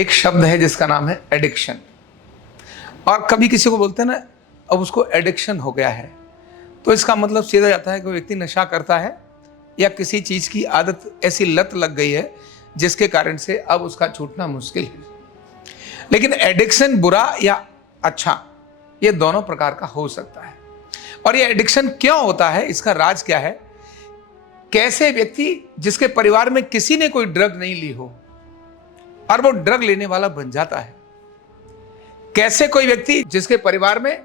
एक शब्द है जिसका नाम है एडिक्शन। और कभी किसी को बोलते हैं ना, अब उसको एडिक्शन हो गया है, तो इसका मतलब सीधा जाता है कि व्यक्ति नशा करता है या किसी चीज की आदत, ऐसी लत लग गई है जिसके कारण से अब उसका छूटना मुश्किल है। लेकिन एडिक्शन बुरा या अच्छा, ये दोनों प्रकार का हो सकता है। और ये एडिक्शन क्यों होता है, इसका राज क्या है? कैसे व्यक्ति जिसके परिवार में किसी ने कोई ड्रग नहीं ली हो और वो ड्रग लेने वाला बन जाता है। कैसे कोई व्यक्ति जिसके परिवार में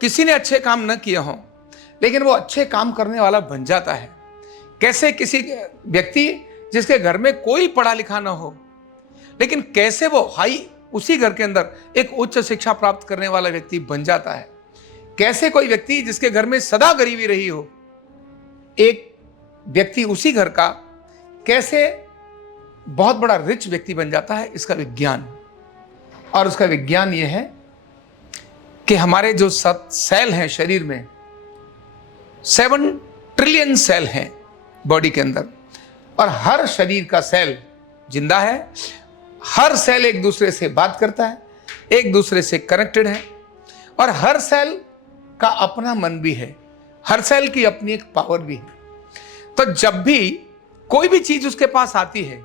किसी ने अच्छे काम न किए हों लेकिन वो अच्छे काम करने वाला बन जाता है। कैसे किसी व्यक्ति जिसके घर में कोई पढ़ा लिखा ना हो लेकिन कैसे वो उसी घर के अंदर एक उच्च शिक्षा प्राप्त करने वाला व्यक्ति बन जाता है। कैसे कोई व्यक्ति जिसके घर में सदा गरीबी रही हो, एक व्यक्ति उसी घर का कैसे बहुत बड़ा रिच व्यक्ति बन जाता है, इसका विज्ञान। और उसका विज्ञान यह है कि हमारे जो सेल हैं शरीर में, 7 ट्रिलियन सेल हैं बॉडी के अंदर, और हर शरीर का सेल जिंदा है। हर सेल एक दूसरे से बात करता है, एक दूसरे से कनेक्टेड है, और हर सेल का अपना मन भी है, हर सेल की अपनी एक पावर भी है। तो जब भी कोई भी चीज उसके पास आती है,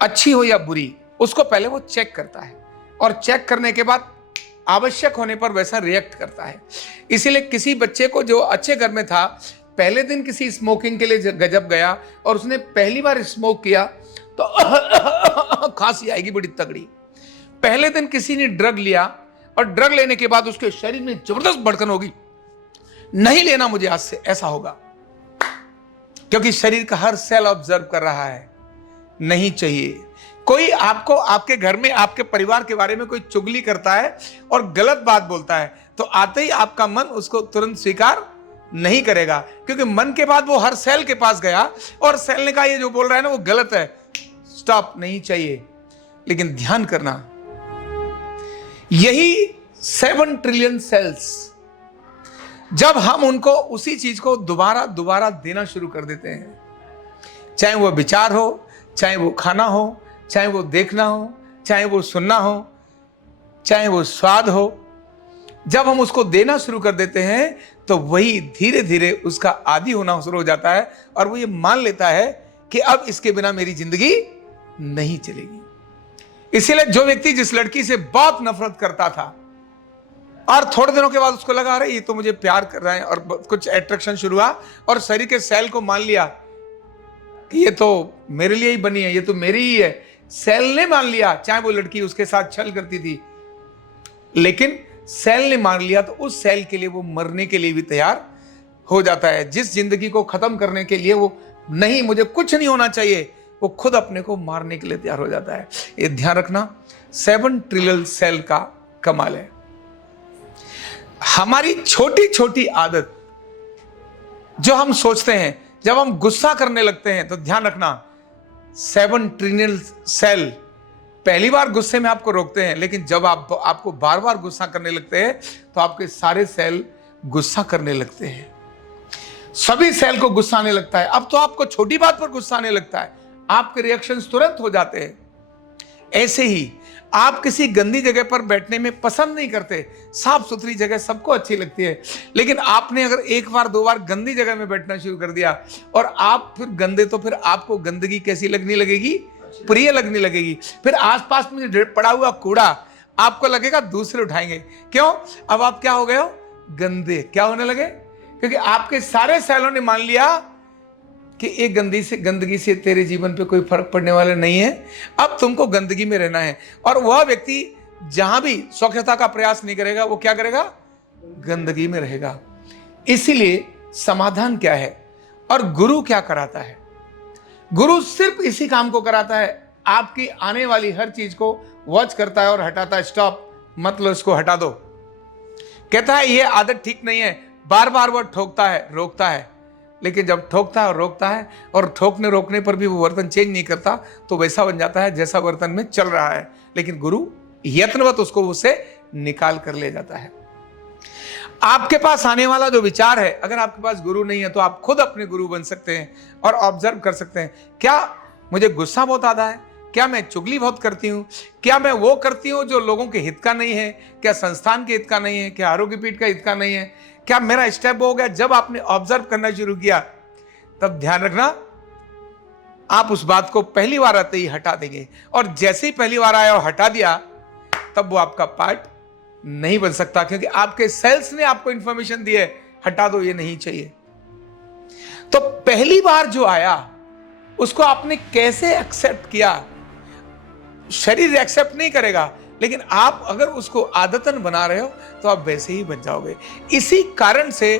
अच्छी हो या बुरी, उसको पहले वो चेक करता है और चेक करने के बाद आवश्यक होने पर वैसा रिएक्ट करता है। इसीलिए किसी बच्चे को जो अच्छे घर में था, पहले दिन किसी स्मोकिंग के लिए गजब गया और उसने पहली बार स्मोक किया तो खांसी आएगी बड़ी तगड़ी। पहले दिन किसी ने ड्रग लिया और ड्रग लेने के बाद उसके शरीर में जबरदस्त भड़कन होगी, नहीं लेना मुझे आज से, ऐसा होगा। क्योंकि शरीर का हर सेल ऑब्जर्व कर रहा है, नहीं चाहिए। कोई आपको आपके घर में आपके परिवार के बारे में कोई चुगली करता है और गलत बात बोलता है तो आते ही आपका मन उसको तुरंत स्वीकार नहीं करेगा, क्योंकि मन के बाद वो हर सेल के पास गया और सेल ने कहा ये जो बोल रहा है ना वो गलत है, स्टॉप, नहीं चाहिए। लेकिन ध्यान करना, यही 7 ट्रिलियन सेल्स, जब हम उनको उसी चीज को दोबारा दोबारा देना शुरू कर देते हैं, चाहे वो विचार हो, चाहे वो खाना हो, चाहे वो देखना हो, चाहे वो सुनना हो, चाहे वो स्वाद हो, जब हम उसको देना शुरू कर देते हैं तो वही धीरे धीरे उसका आदी होना शुरू हो जाता है और वो ये मान लेता है कि अब इसके बिना मेरी जिंदगी नहीं चलेगी। इसीलिए जो व्यक्ति जिस लड़की से बहुत नफरत करता था और थोड़े दिनों के बाद उसको लगा रहा है ये तो मुझे प्यार कर रहा है और कुछ अट्रैक्शन शुरू हुआ और शरीर के सेल को मान लिया कि ये तो मेरे लिए ही बनी है, ये तो मेरी ही है, सेल ने मान लिया, चाहे वो लड़की उसके साथ छल करती थी, लेकिन सेल ने मान लिया तो उस सेल के लिए वो मरने के लिए भी तैयार हो जाता है। जिस जिंदगी को खत्म करने के लिए वो नहीं, मुझे कुछ नहीं होना चाहिए, वो खुद अपने को मारने के लिए तैयार हो जाता है। ये ध्यान रखना, 7 ट्रिलियन सेल का कमाल है। हमारी छोटी छोटी आदत जो हम सोचते हैं, जब हम गुस्सा करने लगते हैं तो ध्यान रखना, 7 ट्रिलियन सेल पहली बार गुस्से में आपको रोकते हैं, लेकिन जब आपको बार बार गुस्सा करने लगते हैं तो आपके सारे सेल गुस्सा करने लगते हैं, सभी सेल को गुस्सा आने लगता है। अब तो आपको छोटी बात पर गुस्सा आने लगता है, आपके रिएक्शंस तुरंत हो जाते हैं। ऐसे ही आप किसी गंदी जगह पर बैठने में पसंद नहीं करते, साफ सुथरी जगह सबको अच्छी लगती है, लेकिन आपने अगर एक बार 2 बार गंदी जगह में बैठना शुरू कर दिया और आप फिर गंदे, तो फिर आपको गंदगी कैसी लगने लगेगी? प्रिय लगने लगेगी। फिर आसपास में पड़ा हुआ कूड़ा आपको लगेगा दूसरे उठाएंगे। क्यों? अब आप क्या हो गए हो? गंदे। क्या होने लगे? क्योंकि आपके सारे सेलों ने मान लिया कि एक गंदगी से तेरे जीवन पे कोई फर्क पड़ने वाला नहीं है, अब तुमको गंदगी में रहना है। और वह व्यक्ति जहां भी स्वच्छता का प्रयास नहीं करेगा, वो क्या करेगा? गंदगी में रहेगा। इसीलिए समाधान क्या है और गुरु क्या कराता है? गुरु सिर्फ इसी काम को कराता है, आपकी आने वाली हर चीज को वॉच करता है और हटाता है। स्टॉप, मतलब इसको हटा दो। कहता है ये आदत ठीक नहीं है, बार बार वो ठोकता है, रोकता है, लेकिन जब ठोकता है और रोकता है और ठोकने रोकने पर भी वो वर्तन चेंज नहीं करता तो वैसा बन जाता है जैसा वर्तन में चल रहा है। लेकिन गुरु यत्नवत उसको उससे निकाल कर ले जाता है। आपके पास आने वाला जो विचार है, अगर आपके पास गुरु नहीं है तो आप खुद अपने गुरु बन सकते हैं और ऑब्जर्व कर सकते हैं। क्या मुझे गुस्सा बहुत आता है, क्या मैं चुगली बहुत करती हूँ? क्या मैं वो करती हूँ जो लोगों के हित का नहीं है? क्या संस्थान के हित का नहीं है? क्या आरोग्य पीठ का हित का नहीं है? क्या मेरा स्टेप हो गया? जब आपने ऑब्जर्व करना शुरू किया तब ध्यान रखना, आप उस बात को पहली बार आते ही हटा देंगे, और जैसे ही पहली बार आया और हटा दिया तब वो आपका पार्ट नहीं बन सकता, क्योंकि आपके सेल्स ने आपको इंफॉर्मेशन दी है हटा दो, ये नहीं चाहिए। तो पहली बार जो आया उसको आपने कैसे एक्सेप्ट किया? शरीर एक्सेप्ट नहीं करेगा, लेकिन आप अगर उसको आदतन बना रहे हो तो आप वैसे ही बन जाओगे। इसी कारण से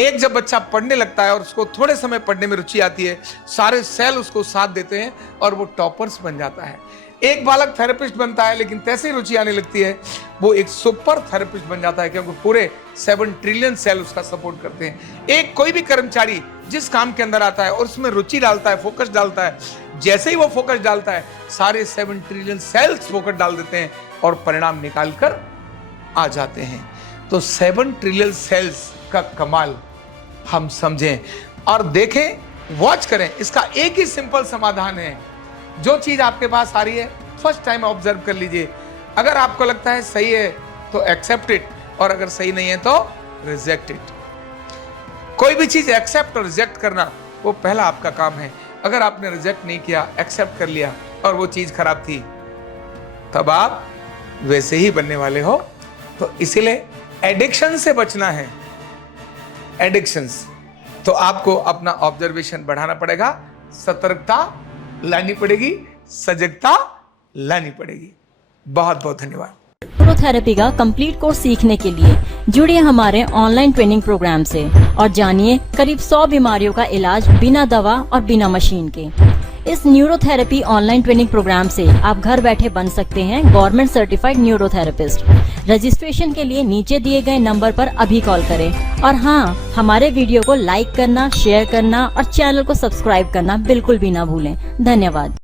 एक जब बच्चा पढ़ने लगता है और उसको थोड़े समय पढ़ने में रुचि आती है, सारे सेल उसको साथ देते हैं और वो टॉपर्स बन जाता है। एक बालक थेरेपिस्ट बनता है, लेकिन तैसे ही रुचि आने लगती है वो एक सुपर थेरेपिस्ट बन जाता है, क्योंकि पूरे 7 ट्रिलियन सेल उसका सपोर्ट करते हैं। एक कोई भी कर्मचारी जिस काम के अंदर आता है और उसमें रुचि डालता है, फोकस डालता है, जैसे ही वो फोकस डालता है सारे 7 ट्रिलियन सेल्स फोकस डाल देते हैं और परिणाम निकाल कर आ जाते हैं। तो 7 ट्रिलियन सेल्स का कमाल हम समझें और देखें, वॉच करें। इसका एक ही सिंपल समाधान है। जो चीज आपके पास आ रही है फर्स्ट टाइम ऑब्जर्व कर लीजिए। अगर आपको लगता है सही है तो एक्सेप्ट इट, और अगर सही नहीं है तो रिजेक्ट इट। कोई भी चीज एक्सेप्ट और रिजेक्ट करना वो पहला आपका काम है। अगर आपने रिजेक्ट नहीं किया, एक्सेप्ट कर लिया और वो चीज खराब थी, तब आप वैसे ही बनने वाले हो। तो इसीलिए एडिक्शन से बचना है। एडिक्शंस तो आपको अपना ऑब्जर्वेशन बढ़ाना पड़ेगा, सतर्कता लानी पड़ेगी, सजगता लानी पड़ेगी। बहुत बहुत धन्यवाद। न्यूरोथेरेपी का कंप्लीट कोर्स सीखने के लिए जुड़िए हमारे ऑनलाइन ट्रेनिंग प्रोग्राम से और जानिए करीब 100 बीमारियों का इलाज बिना दवा और बिना मशीन के। इस न्यूरोथेरेपी ऑनलाइन ट्रेनिंग प्रोग्राम से आप घर बैठे बन सकते हैं गवर्नमेंट सर्टिफाइड न्यूरोथेरेपिस्ट। रजिस्ट्रेशन के लिए नीचे दिए गए नंबर पर अभी कॉल करें। और हाँ, हमारे वीडियो को लाइक करना, शेयर करना और चैनल को सब्सक्राइब करना बिल्कुल भी ना भूलें। धन्यवाद।